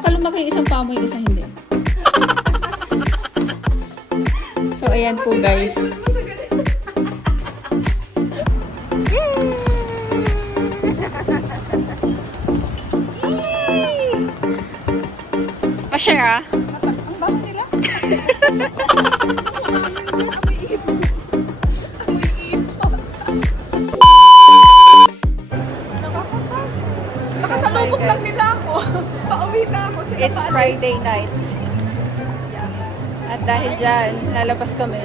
Baka lumaki yung isang paa mo, yung isa hindi. So, ayan po guys. Masya Ang bago nila. Nakasalubok lang nila ako. Pauwi na ako. Sila It's paalis. Friday night. Yeah. At dahil dyan, lalabas kami.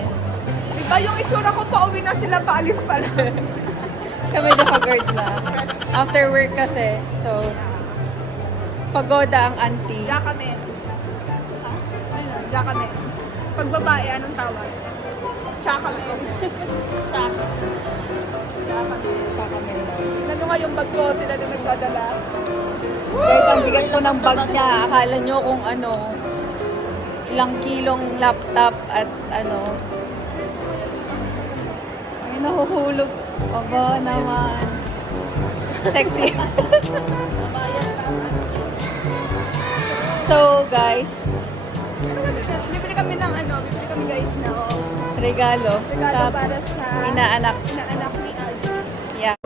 Diba yung itsura ko, pauwi na sila, paalis pala. So, medyo pagod na. After work kasi. So, pagoda ang auntie. Jackamen. Ano? Jackamen. Pag babae, anong tawag? Chakamen. Chaka. Jackamen. Tsaka meron. Tignan nyo nga yung bag ko, sila na nagdadala. Guys, ang bigat po ng bag niya. Akala nyo kung ano, ilang kilong laptop at ano. Ay, nahuhulog. Aba naman. Sexy. So, guys, Ano gagawin natin? Bibili kami ng ano, bibili kami guys na regalo regalo sa para sa inaanak. inaanak ni Algie. Yeah.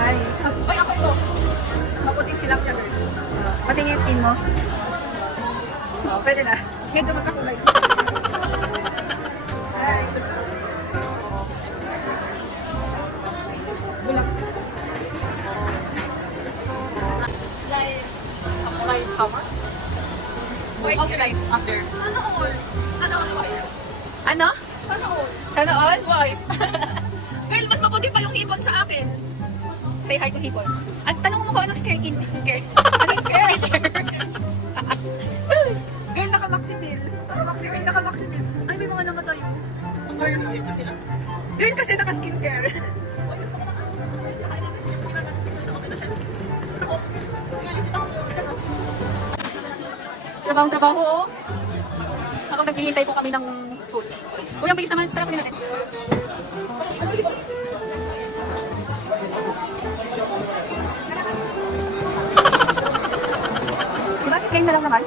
Ay, oy ako ito. Maputing tilapia girl. Patingin pin mo. Oh, pwede na. Medyo magkakulay. Ay. Bulak. Like, apply power. Wait, should I after? Sana all. Sana all white. Ano? Sana all. Sana all? White. Girl, mas maputi pa yung ibon sa akin. Say hi to Hipon. At tanong mo kung anong scare kin. Scare. Anong scare? Girl, naka-maximil. Naka-maximil, naka-maximil. Ay, may mga namatay. Ang hard ng ibon nila. Girl, kasi naka-skincare. Uy, gusto ko naman. Oh, girl, dito ako. Trabaho. Habang naghihintay po kami ng food. Uy, ang bilis naman. Tara, kunin natin. Diba? Kain na lang naman.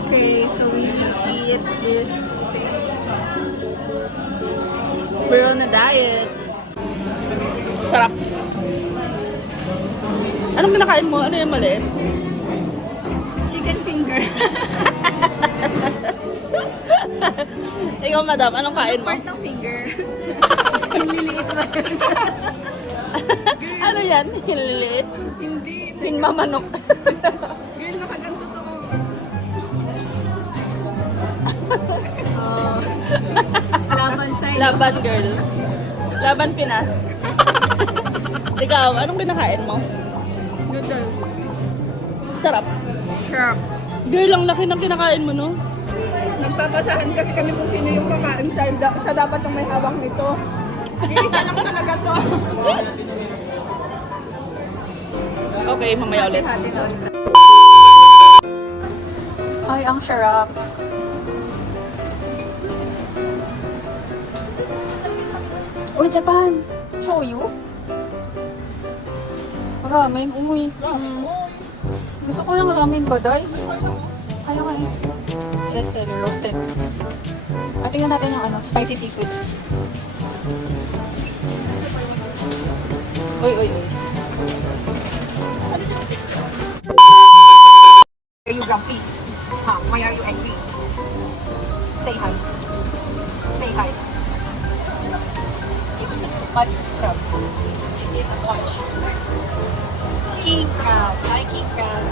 Okay, so we will eat this. We're on a diet. Sarap. Anong kinakain mo? Ano yung maliit? Chicken finger. Ikaw, madam, anong kain mo? Part ng finger. Hinliliit na yun. Ano yan? Hinliliit? Hindi. Hinmamanok. Girl, nakaganto to. Laban sa'yo. Laban, girl. Laban, Pinas. Ikaw, anong kinakain mo? Noodles. Sarap. Sharp. Girl, ang laki ng kinakain mo, no? Nagpapasahan kasi kami kung sino yung kakain sa dapat yung may hawak nito. Kita lang talaga to. Okay, mamaya ulit. Hati na ulit. Ay, ang sarap. Uy, Japan! Shoyu? Ramen? Uy. Gusto ko ng ramen, baday. Kaya ka eh. Best seller, roasted. At tingnan natin yung ano, spicy seafood. Uy, uy, uy. Are you grumpy? Huh? Why are you angry? Say hi. Say hi. Mud crab. This is a conch. King crab. Hi, king crab.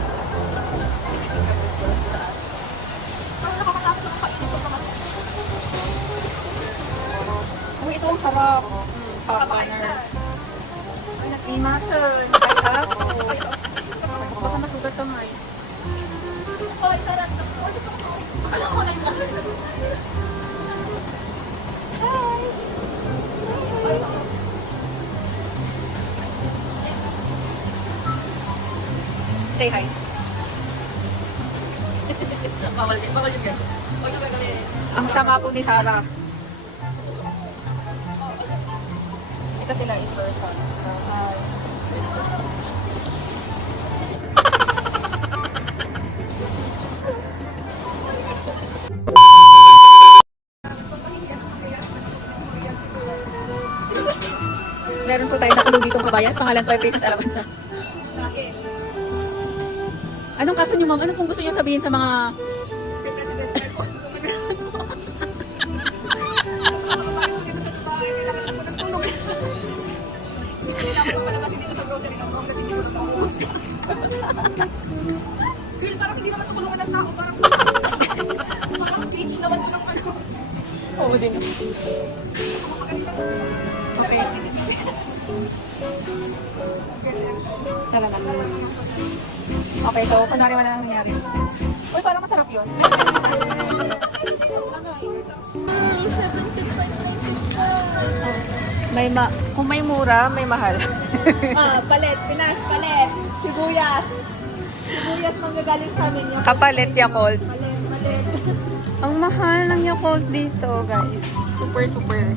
Uy, ito ang sarap. Pakabaner. Ay, nagrimasan. Ay, ako. Baka masugat ka nga eh. Oh, isa lang. Oh, gusto ko. Alam ko lang. Say hi. Bawal yung guys. Huwag na kami. Ang sama po ni Sarah. Ito sila in person. So, hi. Meron po tayo nakulong ditong kabayan. Pangalan ko ay Princess Alabanza. Bakit? Anong kaso niyo, ma'am? Ano pong gusto niyo sabihin sa mga... Kay President Marcos. Bill, parang hindi naman tutulungan ng tao. Parang cage naman ko ng ano. Oo din. Okay. Salamat. Okay, so kunwari wala nang nangyari. Uy, parang masarap yun. Kung may mura, may mahal. Palet, Pinas, palet. Sibuyas. Sibuyas manggagaling sa amin. Yakult. Kapalit Yakult. Palet. Ang mahal ng Yakult dito, guys. Super. 70.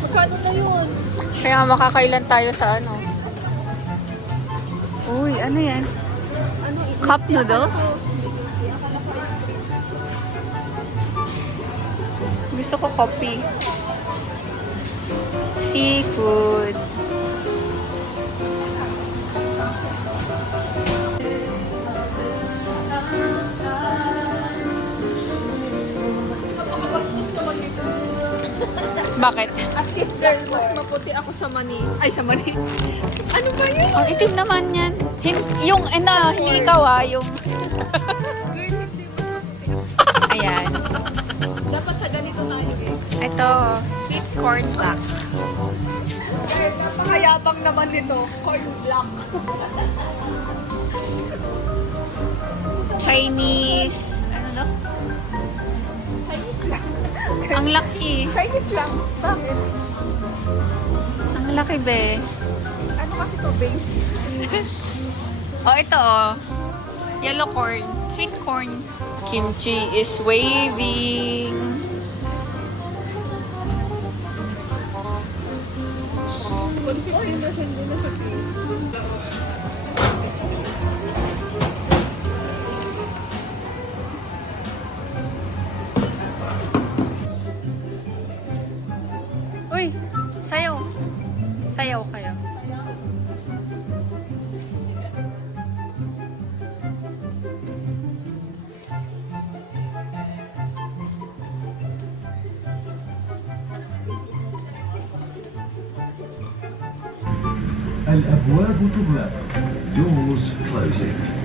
Magkano na yun? Kaya makakailan tayo sa ano. Uy, ano yan? Ano ito? Cup noodles? Gusto ko coffee. Seafood. Bakit? At least girl, mas maputi ako sa mani. Ay, sa mani. Ano ba yun? Ang itim naman yan. Hindi ikaw yung... Girl, hindi mas maputi. Ayan. Dapat sa ganito tayo eh. Ito, sweet corn black. Girl, napakayabang naman nito. Corn black. Chinese... Ano no? Chinese lang. Ang laki. Chinese lang. Bakit? Ang laki, be. Ano kasi to base? Oh, ito oh. Yellow corn. Sweet corn. Kimchi is waving. Confusing na hindi na sa base. Uy, sayaw. Sayaw kayo. الأبواب تغلق. Doors closing.